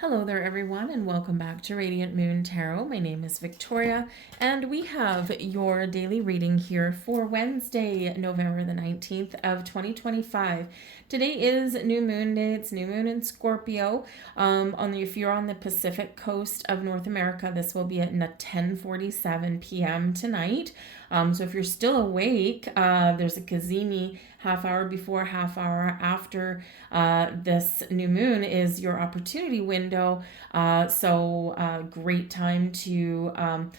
Hello there, everyone, and welcome back to Radiant Moon Tarot. My name is Victoria, and we have your daily reading here for Wednesday, November the 19th of 2025. Today is New Moon Day. It's New Moon in Scorpio. If you're on the Pacific coast of North America, this will be at 10:47 p.m. tonight. So if you're still awake, there's a Kazemi half hour before, half hour after this new moon is your opportunity window. Great time to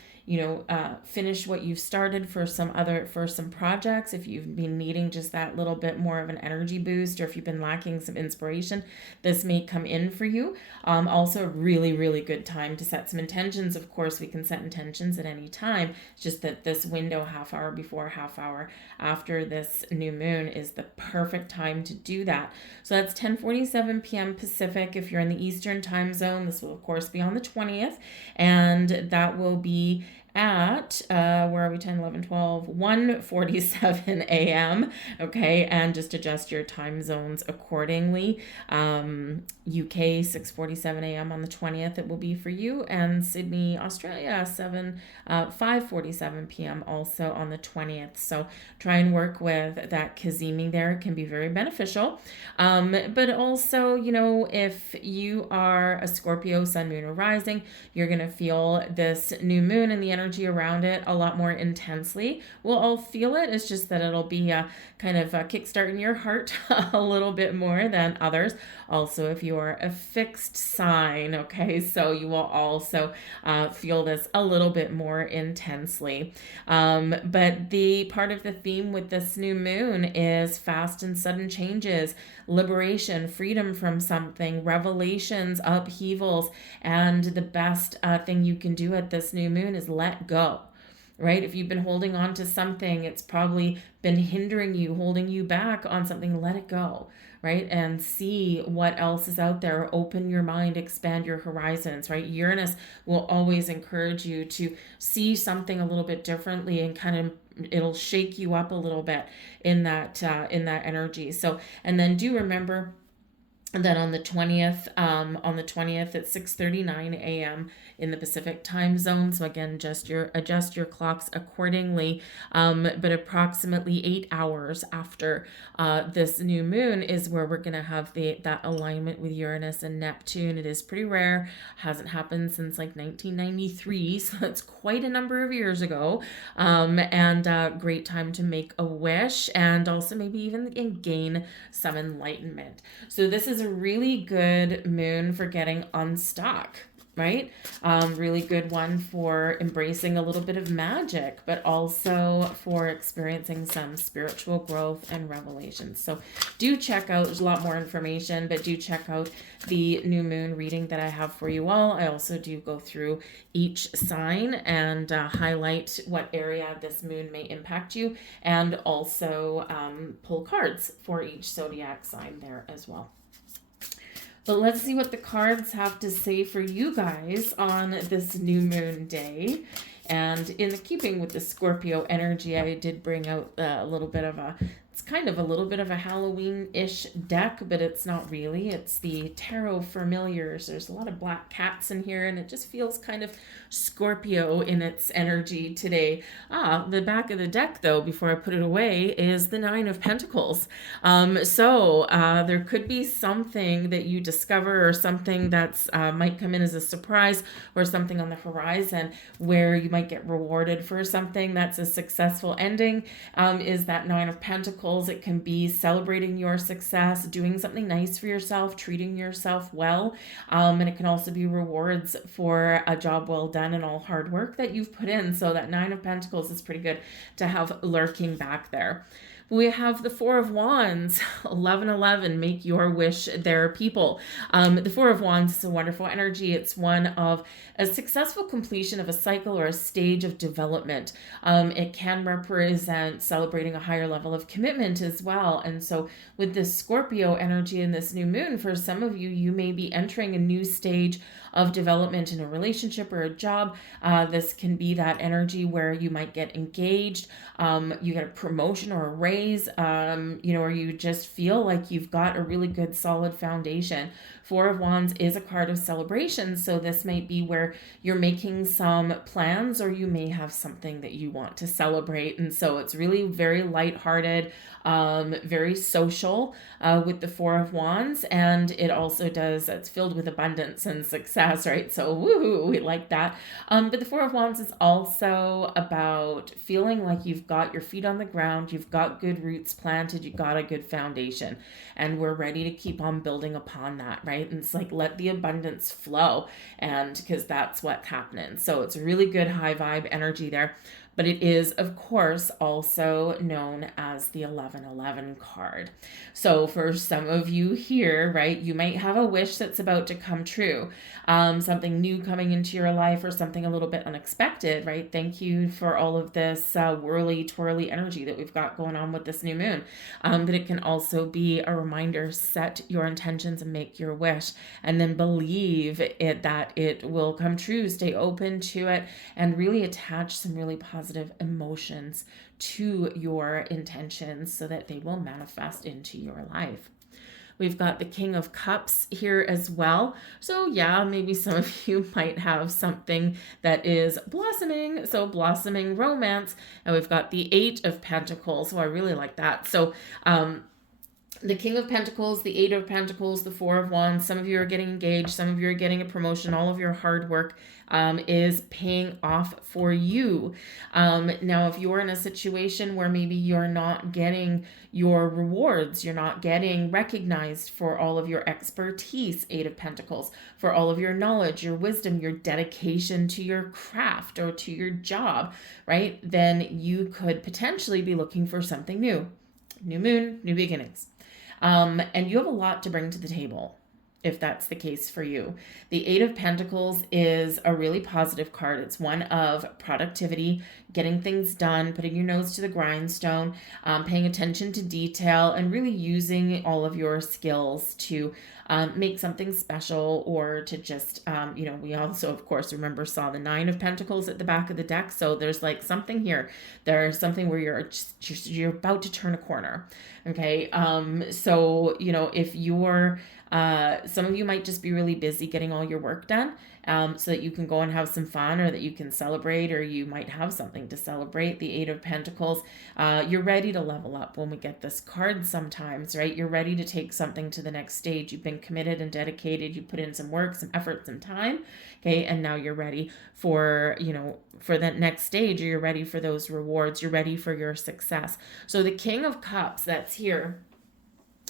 finish what you've started for some projects. If you've been needing just that little bit more of an energy boost, or if you've been lacking some inspiration, this may come in for you. Also a really, really good time to set some intentions. Of course, we can set intentions at any time. It's just that this window, half hour before, half hour after this new moon, is the perfect time to do that. So that's 10:47 p.m. Pacific. If you're in the Eastern time zone, this will of course be on the 20th, and that will be at where are we, 10, 11, 12, 1:47 a.m. Okay, and just adjust your time zones accordingly. UK 6:47 a.m. on the 20th it will be for you, and Sydney, Australia 5:47 p.m. also on the 20th. So try and work with that Kazemi there. It can be very beneficial. But also, if you are a Scorpio sun, moon, or rising, you're going to feel this new moon and the energy around it a lot more intensely. We'll all feel it. It's just that it'll be a kind of a kickstart in your heart a little bit more than others. Also, if you are a fixed sign, okay, so you will also feel this a little bit more intensely. But the part of the theme with this new moon is fast and sudden changes, liberation, freedom from something, revelations, upheavals, and the best thing you can do at this new moon is let go. Right? If you've been holding on to something, it's probably been hindering you, holding you back on something, let it go, right? And see what else is out there. Open your mind, expand your horizons, right? Uranus will always encourage you to see something a little bit differently, and kind of it'll shake you up a little bit in that energy. So, and then do remember that on the 20th at 6:39 a.m. in the Pacific time zone. So again, adjust your clocks accordingly. But approximately 8 hours after this new moon is where we're gonna have that alignment with Uranus and Neptune. It is pretty rare, hasn't happened since like 1993, so that's quite a number of years ago. And great time to make a wish, and also maybe even gain some enlightenment. So this is a really good moon for getting unstuck, right? Really good one for embracing a little bit of magic, but also for experiencing some spiritual growth and revelation. So do check out, there's a lot more information, but do check out the new moon reading that I have for you all. I also do go through each sign and highlight what area this moon may impact you, and also pull cards for each zodiac sign there as well. But let's see what the cards have to say for you guys on this new moon day. And in keeping with the Scorpio energy, I did bring out a little bit of it's kind of a little bit of a Halloween-ish deck, but it's not really. It's the Tarot Familiars. There's a lot of black cats in here, and it just feels kind of Scorpio in its energy today. The back of the deck, though, before I put it away, is the Nine of Pentacles. So there could be something that you discover, or something that's might come in as a surprise, or something on the horizon where you might get rewarded for something that's a successful ending. Is that Nine of Pentacles. It can be celebrating your success, doing something nice for yourself, treating yourself well. And it can also be rewards for a job well done and all hard work that you've put in. So that Nine of Pentacles is pretty good to have lurking back there. We have the Four of Wands, 1111, make your wish there, people. The Four of Wands is a wonderful energy. It's one of a successful completion of a cycle or a stage of development. It can represent celebrating a higher level of commitment as well. And so with this Scorpio energy and this new moon, for some of you, you may be entering a new stage of development in a relationship or a job. This can be that energy where you might get engaged, you get a promotion or a raise, praise, or you just feel like you've got a really good solid foundation. Four of Wands is a card of celebration, so this might be where you're making some plans, or you may have something that you want to celebrate, and so it's really very lighthearted, very social with the Four of Wands, and it's filled with abundance and success, right? So woohoo, we like that. But the Four of Wands is also about feeling like you've got your feet on the ground, you've got good roots planted, you've got a good foundation, and we're ready to keep on building upon that, right? And it's like, let the abundance flow, and because that's what's happening. So it's really good high vibe energy there. But it is, of course, also known as the 1111 card. So for some of you here, right, you might have a wish that's about to come true, something new coming into your life, or something a little bit unexpected, right? Thank you for all of this whirly, twirly energy that we've got going on with this new moon. But it can also be a reminder, set your intentions and make your wish, and then believe that it will come true. Stay open to it, and really attach some really positive emotions to your intentions so that they will manifest into your life. We've got the King of Cups here as well. So yeah, maybe some of you might have something that is blossoming. So blossoming romance. And we've got the Eight of Pentacles. So I really like that. So the King of Pentacles, the Eight of Pentacles, the Four of Wands. Some of you are getting engaged. Some of you are getting a promotion. All of your hard work is paying off for you. Now, if you're in a situation where maybe you're not getting your rewards, you're not getting recognized for all of your expertise, Eight of Pentacles, for all of your knowledge, your wisdom, your dedication to your craft or to your job, right? Then you could potentially be looking for something new. New moon, new beginnings. And you have a lot to bring to the table, if that's the case for you. The Eight of Pentacles is a really positive card. It's one of productivity, getting things done, putting your nose to the grindstone, paying attention to detail, and really using all of your skills to make something special, or to just, we also, of course, saw the Nine of Pentacles at the back of the deck. So there's like something here. There's something where you're about to turn a corner. Okay. So, if you're, some of you might just be really busy getting all your work done, so that you can go and have some fun, or that you can celebrate, or you might have something to celebrate. The Eight of Pentacles, you're ready to level up when we get this card sometimes, right? You're ready to take something to the next stage. You've been committed and dedicated. You put in some work, some effort, some time. Okay. And now you're ready for that next stage, or you're ready for those rewards. You're ready for your success. So the King of Cups that's here,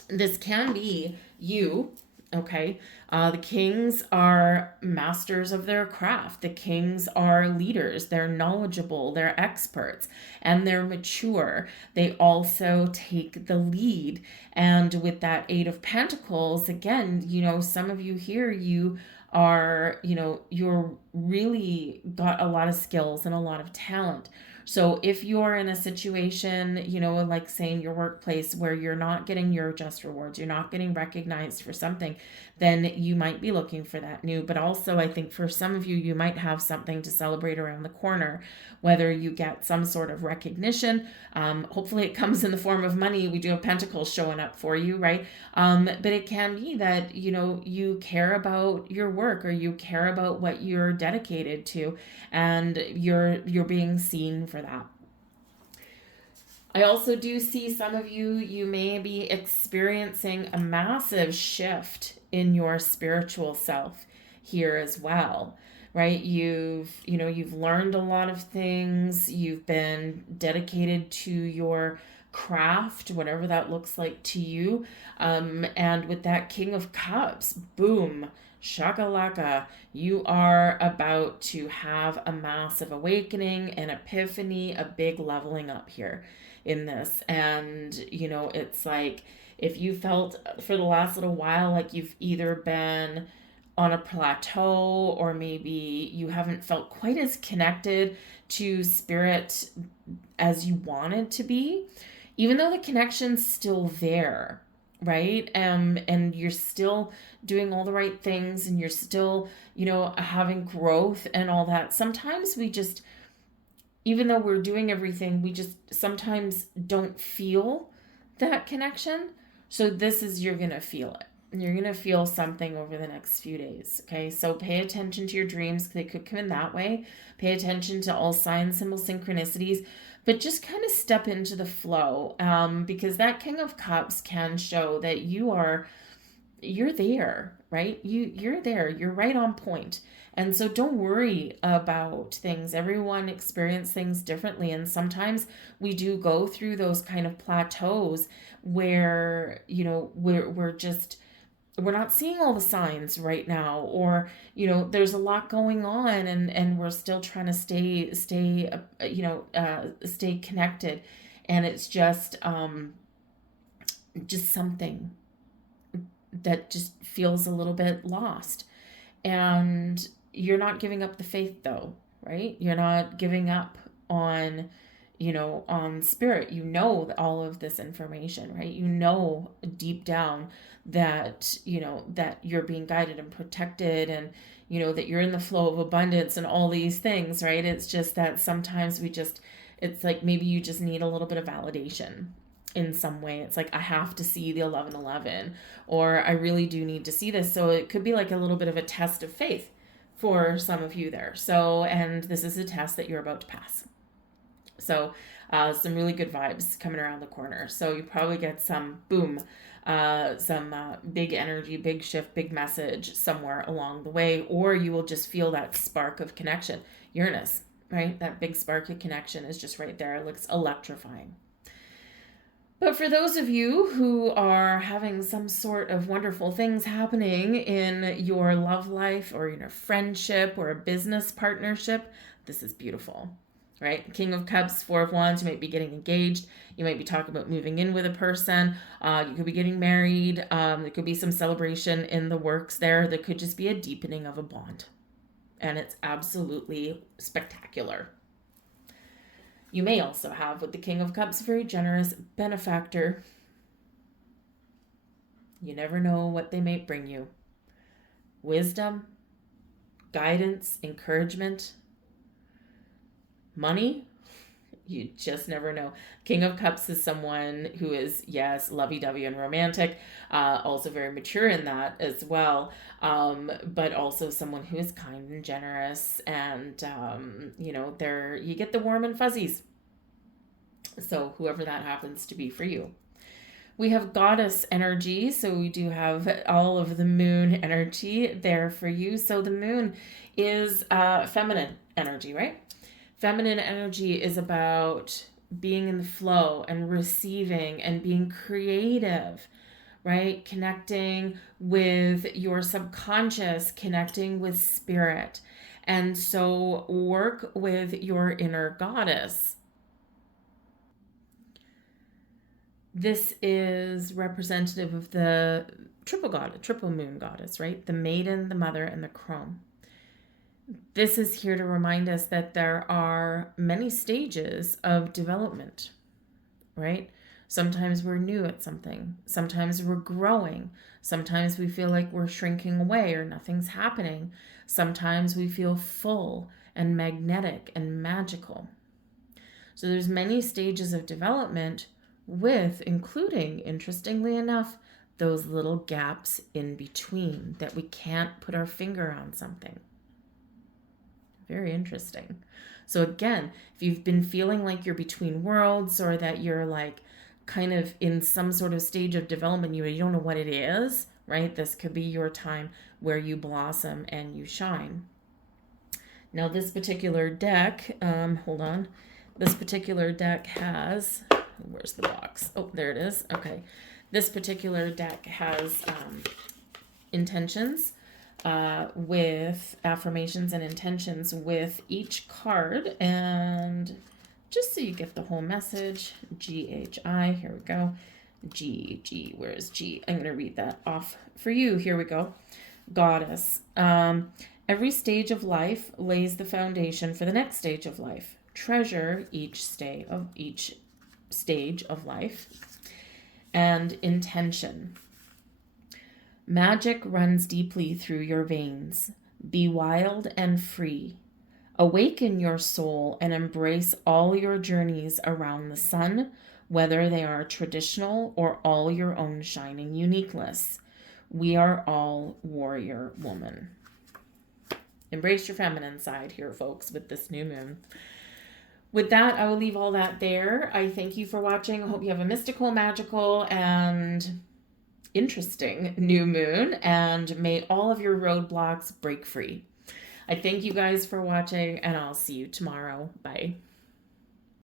this can be you. Okay. The kings are masters of their craft. The kings are leaders. They're knowledgeable. They're experts, and they're mature. They also take the lead. And with that Eight of Pentacles, again, some of you here, you are, you're really got a lot of skills and a lot of talent. So if you're in a situation, like say in your workplace, where you're not getting your just rewards, you're not getting recognized for something, then you might be looking for that new. But also, I think for some of you, you might have something to celebrate around the corner, whether you get some sort of recognition. Hopefully it comes in the form of money. We do have Pentacles showing up for you, right? But it can be that, you care about your work, or you care about what you're dedicated to, and you're being seen for that. I also do see some of you may be experiencing a massive shift in your spiritual self here as well, right? You've learned a lot of things. You've been dedicated to your craft, whatever that looks like to you. And with that King of Cups, boom, shakalaka, you are about to have a massive awakening, an epiphany, a big leveling up here in this. And, it's like, if you felt for the last little while like you've either been on a plateau, or maybe you haven't felt quite as connected to spirit as you wanted to be, even though the connection's still there, right? And you're still doing all the right things, and you're still, having growth and all that. Sometimes we just, even though we're doing everything, we just sometimes don't feel that connection. So this is, you're going to feel it. You're going to feel something over the next few days. Okay. So pay attention to your dreams. They could come in that way. Pay attention to all signs, symbols, synchronicities, but just kind of step into the flow. Because that King of Cups can show that you're there, right? You're there. You're right on point. And so don't worry about things. Everyone experiences things differently. And sometimes we do go through those kind of plateaus where, we're not seeing all the signs right now, or, there's a lot going on, and we're still trying to stay connected. And it's just something that just feels a little bit lost. And you're not giving up the faith though, right? You're not giving up on, on spirit. All of this information, right? Deep down that, that you're being guided and protected, and, that you're in the flow of abundance and all these things, right? It's just that sometimes it's like maybe you just need a little bit of validation in some way. It's like, I have to see the 1111, or I really do need to see this. So it could be like a little bit of a test of faith for some of you there. So, and this is a test that you're about to pass. So some really good vibes coming around the corner. So you probably get some big energy, big shift, big message somewhere along the way, or you will just feel that spark of connection. Uranus, right? That big spark of connection is just right there. It looks electrifying. But for those of you who are having some sort of wonderful things happening in your love life, or in a friendship or a business partnership, this is beautiful, right? King of Cups, Four of Wands, you might be getting engaged. You might be talking about moving in with a person. You could be getting married. There could be some celebration in the works there. There could just be a deepening of a bond. And it's absolutely spectacular. You may also have, with the King of Cups, a very generous benefactor. You never know what they may bring you. Wisdom, guidance, encouragement, money. You just never know. King of Cups is someone who is, yes, lovey-dovey and romantic, also very mature in that as well, but also someone who is kind and generous, and, you get the warm and fuzzies. So whoever that happens to be for you. We have goddess energy, so we do have all of the moon energy there for you. So the moon is feminine energy, right? Feminine energy is about being in the flow and receiving and being creative, right? Connecting with your subconscious, connecting with spirit. And so work with your inner goddess. This is representative of the triple moon goddess, right? The maiden, the mother, and the crone. This is here to remind us that there are many stages of development, right? Sometimes we're new at something. Sometimes we're growing. Sometimes we feel like we're shrinking away or nothing's happening. Sometimes we feel full and magnetic and magical. So there's many stages of development, with including, interestingly enough, those little gaps in between that we can't put our finger on something. Very interesting. So again, if you've been feeling like you're between worlds, or that you're like kind of in some sort of stage of development, you don't know what it is, right? This could be your time where you blossom and you shine. Now this particular deck, this particular deck has, where's the box? Oh, there it is. Okay. This particular deck has intentions, with affirmations and intentions with each card. And just so you get the whole message, GHI, here we go. G, where is G? I'm going to read that off for you. Here we go. Goddess. Every stage of life lays the foundation for the next stage of life. Treasure each stage of life. And intention. Magic runs deeply through your veins. Be wild and free. Awaken your soul and embrace all your journeys around the sun, whether they are traditional or all your own shining uniqueness. We are all warrior woman. Embrace your feminine side here, folks, with this new moon. With that, I will leave all that there. I thank you for watching. I hope you have a mystical, magical, and interesting new moon, and may all of your roadblocks break free. I thank you guys for watching, and I'll see you tomorrow. Bye.